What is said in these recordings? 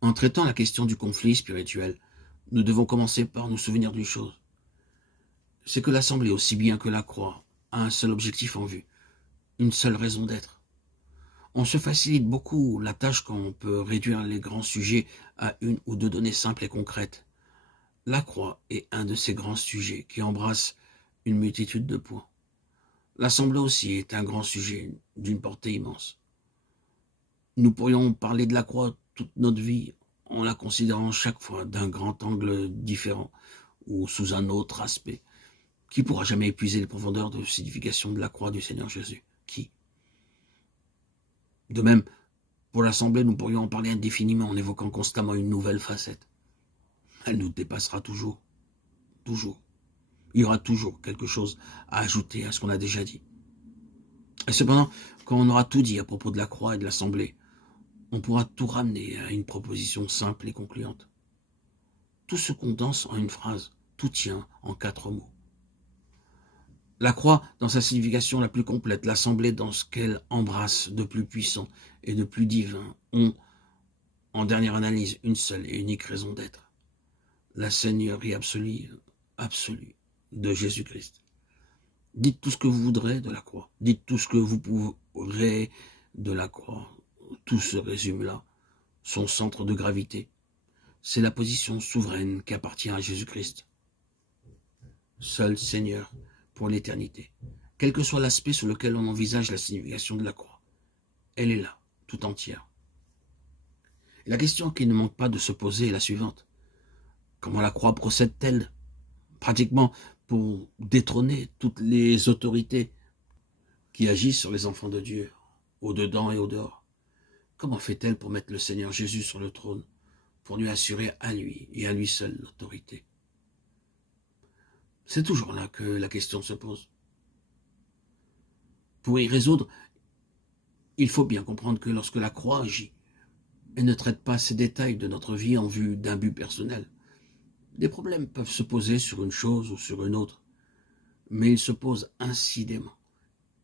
En traitant la question du conflit spirituel, nous devons commencer par nous souvenir d'une chose. C'est que l'Assemblée, aussi bien que la croix, a un seul objectif en vue, une seule raison d'être. On se facilite beaucoup la tâche quand on peut réduire les grands sujets à une ou deux données simples et concrètes. La croix est un de ces grands sujets qui embrasse une multitude de points. L'Assemblée aussi est un grand sujet d'une portée immense. Nous pourrions parler de la croix toute notre vie en la considérant chaque fois d'un grand angle différent ou sous un autre aspect. Qui pourra jamais épuiser les profondeurs de signification de la croix du Seigneur Jésus? Qui? De même, pour l'Assemblée, nous pourrions en parler indéfiniment en évoquant constamment une nouvelle facette. Elle nous dépassera toujours. Toujours. Il y aura toujours quelque chose à ajouter à ce qu'on a déjà dit. Et cependant, quand on aura tout dit à propos de la croix et de l'Assemblée, on pourra tout ramener à une proposition simple et concluante. Tout se condense en une phrase, tout tient en 4 mots. La croix dans sa signification la plus complète, l'Assemblée dans ce qu'elle embrasse de plus puissant et de plus divin, ont, en dernière analyse, une seule et unique raison d'être. La Seigneurie absolue de Jésus-Christ. Dites tout ce que vous voudrez de la croix. Dites tout ce que vous pourrez de la croix. Tout se résume là. Son centre de gravité, c'est la position souveraine qui appartient à Jésus-Christ. Seul Seigneur pour l'éternité. Quel que soit l'aspect sur lequel on envisage la signification de la croix, elle est là, tout entière. Et la question qui ne manque pas de se poser est la suivante. Comment la croix procède-t-elle? Pratiquement pour détrôner toutes les autorités qui agissent sur les enfants de Dieu, au-dedans et au-dehors. Comment fait-elle pour mettre le Seigneur Jésus sur le trône, pour lui assurer à lui et à lui seul l'autorité? C'est toujours là que la question se pose. Pour y résoudre, il faut bien comprendre que lorsque la croix agit, elle ne traite pas ces détails de notre vie en vue d'un but personnel. Des problèmes peuvent se poser sur une chose ou sur une autre, mais ils se posent incidemment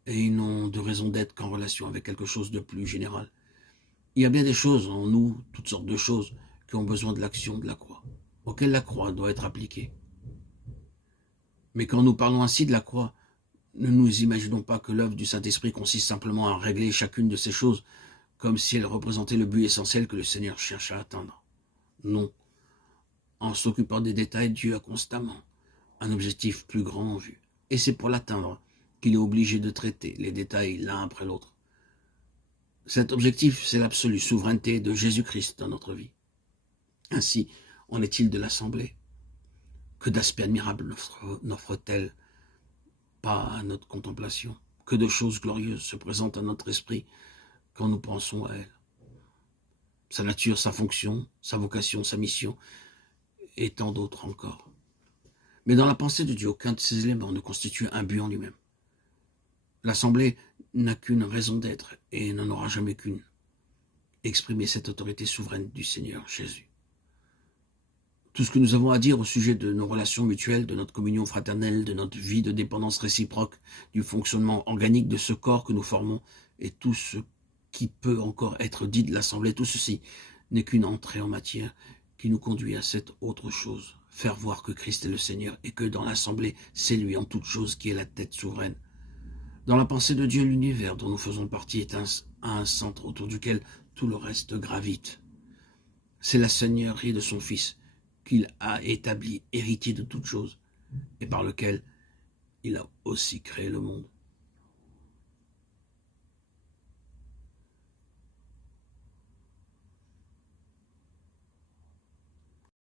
et ils n'ont de raison d'être qu'en relation avec quelque chose de plus général. Il y a bien des choses en nous, toutes sortes de choses, qui ont besoin de l'action de la croix, auxquelles la croix doit être appliquée. Mais quand nous parlons ainsi de la croix, ne nous imaginons pas que l'œuvre du Saint-Esprit consiste simplement à régler chacune de ces choses comme si elle représentait le but essentiel que le Seigneur cherche à atteindre. Non. En s'occupant des détails, Dieu a constamment un objectif plus grand en vue. Et c'est pour l'atteindre qu'il est obligé de traiter les détails l'un après l'autre. Cet objectif, c'est l'absolue souveraineté de Jésus-Christ dans notre vie. Ainsi en est-il de l'Assemblée. Que d'aspects admirables n'offre-t-elle pas à notre contemplation? Que de choses glorieuses se présentent à notre esprit quand nous pensons à elle. Sa nature, sa fonction, sa vocation, sa mission, et tant d'autres encore. Mais dans la pensée de Dieu, aucun de ces éléments ne constitue un but en lui-même. L'Assemblée n'a qu'une raison d'être et n'en aura jamais qu'une. Exprimer cette autorité souveraine du Seigneur Jésus. Tout ce que nous avons à dire au sujet de nos relations mutuelles, de notre communion fraternelle, de notre vie de dépendance réciproque, du fonctionnement organique de ce corps que nous formons, et tout ce qui peut encore être dit de l'Assemblée, tout ceci n'est qu'une entrée en matière qui nous conduit à cette autre chose, faire voir que Christ est le Seigneur et que dans l'Assemblée, c'est lui en toute chose qui est la tête souveraine. Dans la pensée de Dieu, l'univers dont nous faisons partie est un centre autour duquel tout le reste gravite. C'est la seigneurie de son Fils qu'il a établi, héritier de toutes choses, et par lequel il a aussi créé le monde.